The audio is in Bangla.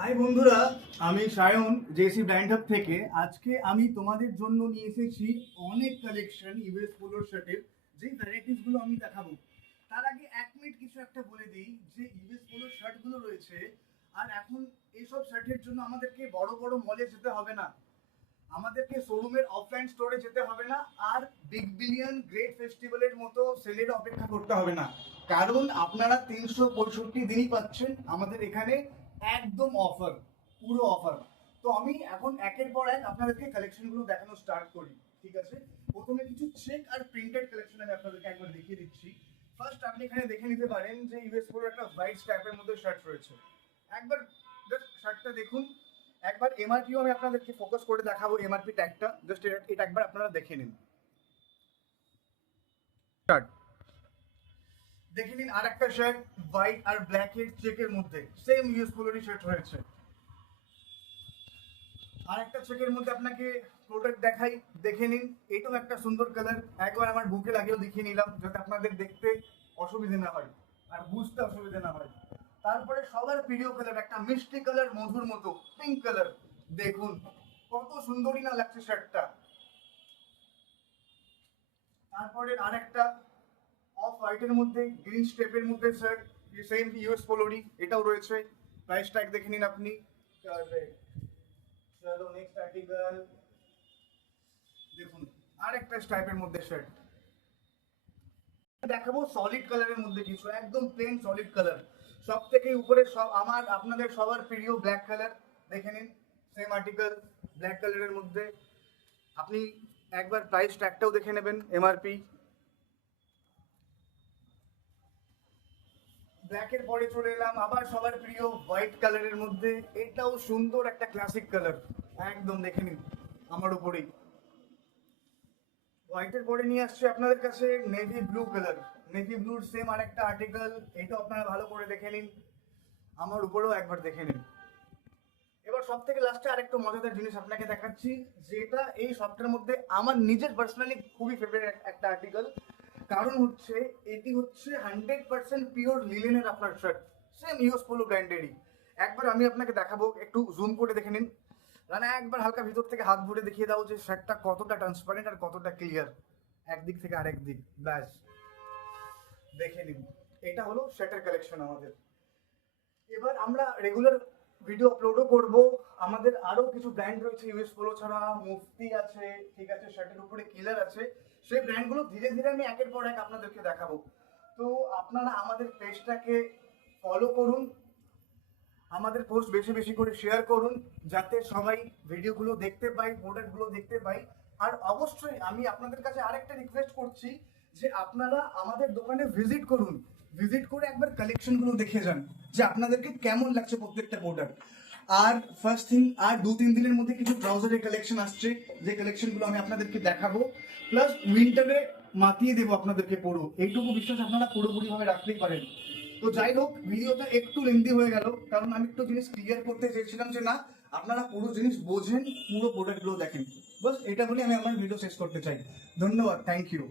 হাই বন্ধুরা, আমি সায়ন জেসি ব্র্যান্ড হাব থেকে। আজকে আমি তোমাদের জন্য নিয়ে এসেছি অনেক কালেকশন ইউএস পোলোর শার্টের, যেই ভ্যারাইটিস গুলো আমি দেখাবো। তার আগে 1 মিনিট কিছু একটা বলে দিই যে ইউএস পোলোর শার্ট গুলো রয়েছে। আর এখন এইসব শার্টের জন্য আমাদেরকে বড় বড় মলে যেতে হবে না, আমাদেরকে শোরুমের অফলাইন স্টোরে যেতে হবে না, আর বিগ বিলিয়ন গ্রেট ফেস্টিভ্যালের মতো সেলের অপেক্ষা করতে হবে না। কারণ আপনারা 365 দিনই পাচ্ছেন আমাদের এখানে একদম অফার, পুরো অফার। তো আমি এখন একের পর এক আপনাদেরকে কালেকশনগুলো দেখানো স্টার্ট করি, ঠিক আছে? প্রথমে কিছু চেক আর প্রিন্টেড কালেকশন আমি আপনাদেরকে একবার দেখিয়ে দিচ্ছি। ফার্স্ট আপনি এখানে দেখে নিতে পারেন যে ইউএস পোলোর একটা হোয়াইট স্ট্রাইপের মধ্যে শার্ট রয়েছে। একবার জাস্ট শার্টটা দেখুন। একবার এমআরপিও আমি আপনাদেরকে ফোকাস করে দেখাবো, এমআরপি ট্যাগটা জাস্ট এটা একবার আপনারা দেখে নিন। শার্ট দেখে নিন, আর একটা শার্ট হোয়াইট আর ব্ল্যাক এর চেকের মধ্যে, সেম ইউএস পোলোরই শার্ট রয়েছে। আর একটা চেকের মধ্যে আপনাকে প্রোডাক্ট দেখাই, দেখে নিন। এটাও একটা সুন্দর কালার, একবার আমার বুকে লাগিয়েও দেখিয়ে নিলাম যাতে আপনাদের দেখতে অসুবিধে না হয় আর বুঝতে অসুবিধে না হয়। তারপরে সবার প্রিয় কালার, একটা মিষ্টি কালার, মধুর মতো পিঙ্ক কালার। দেখুন কত সুন্দরই না লাগছে শার্টটা। তারপরে আরেকটা অফ হোয়াইটের মধ্যে গ্রিন স্টেপের মধ্যে শার্ট, সেম ইউএস পোলোরই, এটাও রয়েছে। প্রাইস ট্যাগ দেখে নিন আপনি। চলো নেক্সট আর্টিকেল দেখুন, আরেকটা স্ট্রাইপের মধ্যে শার্ট দেখাবো, সলিড কালারের মধ্যে কিছু একদম প্লেন সলিড কালার। সব থেকে উপরে সব আমার আপনাদের সবার প্রিয় ব্ল্যাক কালার, দেখে নিন সেম আর্টিকেল ব্ল্যাক কালারের মধ্যে। আপনি একবার প্রাইস ট্যাগটাও দেখে নেবেন, এমআরপি। ব্ল্যাকের পরে চলে এলাম আবার সবার প্রিয় হোয়াইট কালারের মধ্যে। এটাও সুন্দর একটা ক্লাসিক কালার, একদম দেখে নিন আমার উপরেই। হোয়াইটের পরে নিয়ে আসছে আপনাদের কাছে নেভি ব্লু কালার, নেভি ব্লুর সেম আরেকটা আর্টিকেল, এটাও আপনারা ভালো করে দেখে নিন, আমার উপরেও একবার দেখে নিন। এবার সব থেকে লাস্টে আরেকটা মজাদার জিনিস আপনাকে দেখাচ্ছি, যেটা এই সবটার মধ্যে আমার নিজের পার্সোনালি খুবই ফেভারিট একটা আর্টিকেল। কারণ হচ্ছে এটি হচ্ছে 100% পিওর লিলেনের আপনার শার্ট, সেম ইউএস পোলো ব্র্যান্ডেরই। একবার আমি আপনাকে দেখাবো, একটু জুম করে দেখে নিন। রানা একবার হালকা ভিতর থেকে হাত ভরে দেখিয়ে দাও যে শার্টটা কতটা ট্রান্সপারেন্ট আর কতটা ক্লিয়ার, একদিক থেকে আরেক দিক, ব্যাস দেখে নিন। এটা হলো শার্টের কালেকশন আমাদের। এবার আমরা রেগুলার ভিডিও আপলোডও করব। আমাদের আরো কিছু ব্র্যান্ড রয়েছে ইউএস পোলো ছাড়া, মুফতি আছে, ঠিক আছে, শার্টের উপরে কিলার আছে। সেই ব্র্যান্ডগুলো ধীরে ধীরে আমি একের পর এক আপনাদেরকে দেখাবো। তো আপনারা আমাদের পেজটাকে ফলো করুন, আমাদের পোস্ট বেশি বেশি করে শেয়ার করুন, যাতে সবাই ভিডিওগুলো দেখতে পাই, প্রোডাক্টগুলো দেখতে পাই। আর অবশ্যই আমি আপনাদের কাছে আরেকটা রিকোয়েস্ট করছি যে আপনারা আমাদের দোকানে ভিজিট করুন, ভিজিট করে একবার কালেকশনগুলো দেখে যান যে আপনাদেরকে কেমন লাগছে প্রত্যেকটা প্রোডাক্ট। আর ফার্স্ট থিং, আর 2-3 দিনের মধ্যে কিছু ট্রাউজারের কালেকশন আসছে, যে কালেকশনগুলো আমি আপনাদেরকে দেখাবো। প্লাস উইন্টারে মাতিয়ে দেবো আপনাদেরকে পুরো, এইটুকু বিশ্বাস আপনারা পুরোপুরিভাবে রাখতেই পারেন। তো যাই হোক, ভিডিওটা একটু লেন্দি হয়ে গেল, কারণ আমি একটু জিনিস ক্লিয়ার করতে চেয়েছিলাম যে না, আপনারা পুরো জিনিস বোঝেন, পুরো প্রোডাক্টগুলো দেখেন। বাস এটা বলে আমি আমার ভিডিও শেষ করতে চাই। ধন্যবাদ, থ্যাংক ইউ।